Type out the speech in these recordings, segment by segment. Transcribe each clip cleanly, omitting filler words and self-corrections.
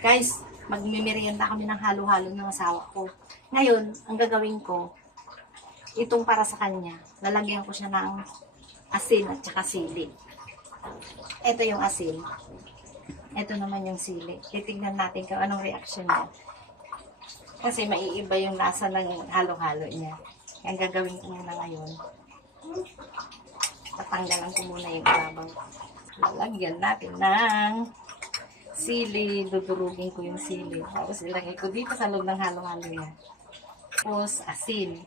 Guys, magmimerienda kami ng halo-halo ng asawa ko. Ngayon, ang gagawin ko, itong para sa kanya, lalagyan ko siya ng asin at saka sili. Ito yung asin. Ito naman yung sili. Titignan natin kung anong reaction niya. Kasi maiiba yung lasa ng halo-halo niya. Ang gagawin ko muna ngayon, tatanggalan ko muna yung ibabaw. Lalagyan natin ng sili. Dudurugin ko yung sili. Tapos ilagay ko dito sa loob ng halo-halo niya. Tapos asin.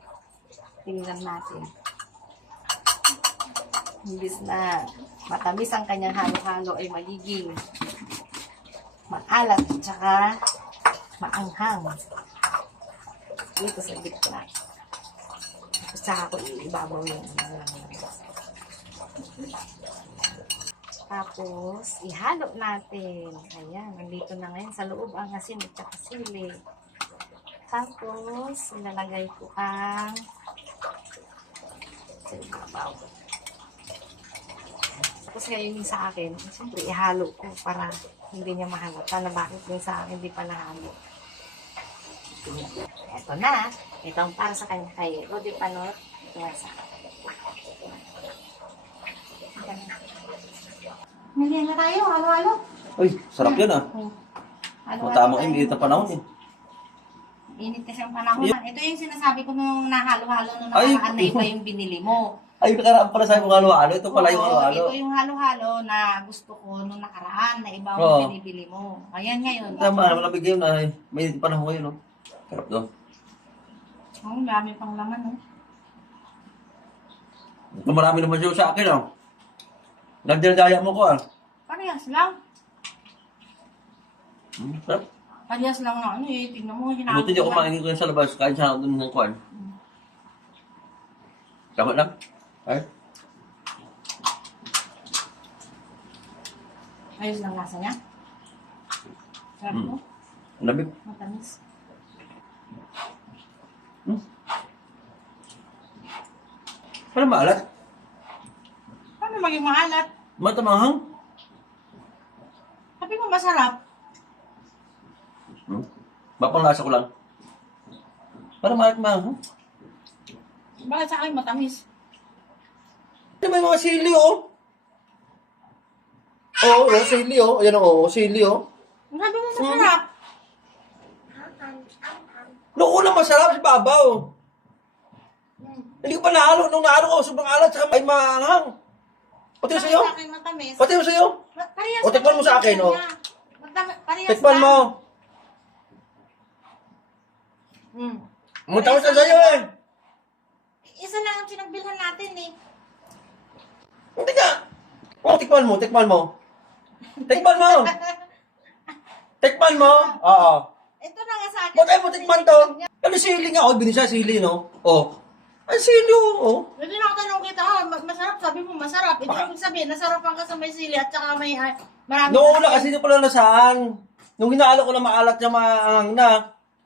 Tingnan natin. Imbis na matamis ang kanyang halo-halo ay magiging maalat at saka maanghang. Dito sa gitna. Tapos saka ko ibabaw yung tapos, ihalo natin. Ayan, nandito na ngayon sa loob ang asin at saka sili. Tapos, ilalagay ko ang sa ibabaw. Tapos ngayon yung sa akin, siyempre ihalo ko para hindi niya mahalata na bakit yung sa akin hindi pa nahalo. Ito na. Ito ang para sa kanya kay Rodi Panot. Ito nga sa akin. Hindi na tayo, halo-halo. Uy, sarap yan ah. Matamang init na panahon eh. Init kasi ang panahon. Ito yung sinasabi ko nung nahalo-halo nung nakaraan na iba yung binili mo. Ay, nakaraan pala sa'yo kung halo-halo. Ito pala yung halo-halo. Ito yung halo-halo na gusto ko nung nakaraan na iba yung binibili mo. Ayan ngayon. Tama, malamig yun na may panahon ngayon. No? Sarap doon. Oh, dami pang laman. Ito marami naman siya sa akin. Oh. Nagdadaya mo ko ah. Parehas lang. Sarap. Parehas lang na ano eh. Tingnan mo. Buti di ako kumain ko yan sa labas. Kahit siya doon ng kuwan. Tama lang. Ay. Ayos lang lasa niya. Sarap mo. Labig. Matamis. Parang maalat. Paano maging maalat? Matamahang. Sabi mo masarap. Bapang lasa ko lang. Parang maalat-mahang. Bakit sa akin matamis? Ano ba yung mga sili oh? Oo, sili oh. Ayan oh, sili oh. Sabi mo masarap. Noong una masarap si Babaw. Hindi ko pa nahalo. Nung nahalo ko, sobrang alat sa ay maanghang. Pati yung sa'yo? Sa akin matamis. Pati yung sa'yo? Parehas O, tikman mo sa akin, oh. Parehas Tikman mo. Matawas na sa'yo eh. Isa lang ang pinagbilhan natin eh. Hindi ka. O, tikman mo, tikman mo. Tikman mo. Tikman mo. Oo. Ito na nga sa akin. Ba't ayaw mo tikman to? Ano sili nga? O, binisa sili, no? O. Ay, sili, oh. Hindi na tanong kita, masarap, sabi mo masarap. Ito ibig sabihin, nasarapan ka sa may sili at saka may marami. Noong una kasi hindi ko lang nasaan. Nung hinalo ko na maalat niya maangang na,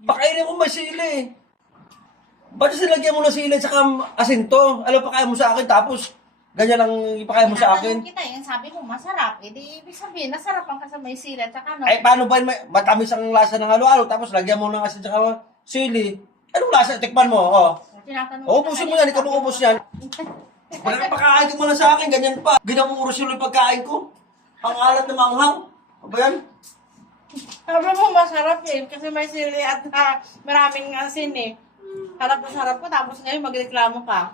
pakainin mo may sili. Ba't silagyan mo ng sili at saka asin to? Alam, pakain mo sa akin, tapos ganyan lang ipakain mo sa akin. Tinatanong kita, yan sabi mo masarap. Edi ibig sabihin, nasarapan ka sa may sili at saka Ay, paano ba matamis ang lasa ng halo-halo, tapos lagyan mo ng asin at saka sili? Anong lasa? Tikman mo, oh. Tinatanong Ubusin mo yan, ikaw mo ubus yan. Pagkakain ko mo na sa akin, ganyan pa. Ginamurus yung pagkain ko. Ang alat na manghang. Ano ba yan? Sabi mo masarap eh, kasi may sili at maraming asin eh. Harap na sarap ko, tapos ngayon magreklamo ka.